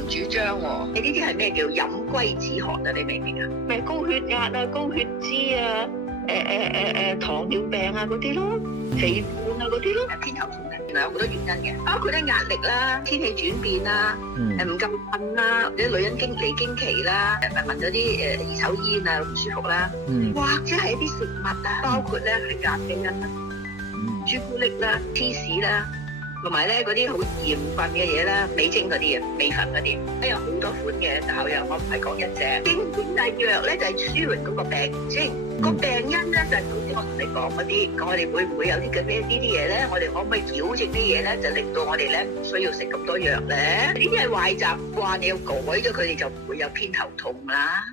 唔主張喎。你呢啲係咩叫飲龜止渴啊？你明唔明啊？咪高血壓啊、高血脂啊、糖尿病啊嗰啲咯，肥胖啊嗰啲咯，偏頭痛嘅，原來有好多原因嘅，包括咧壓力啦、天氣轉變啦、唔夠瞓啦，或者女人嚟經期啦，聞咗啲二手煙啊唔舒服啦，或者係一啲食物啊，包括咧係咖啡因啦、朱古力啦、芝士啦。同埋咧嗰啲好鹽分嘅嘢啦，味精嗰啲啊，味粉嗰啲，有好多款嘅特效藥，我唔係講一隻。經典嘅藥咧就係舒緩嗰個病徵，個病因咧就係頭先我同你講嗰啲，我哋會唔會有啲嘅呢啲嘢咧？我哋可唔可以矯正啲嘢咧？就令到我哋咧唔需要食咁多藥咧？呢啲係壞習慣，你要改咗佢哋就唔會有偏頭痛啦。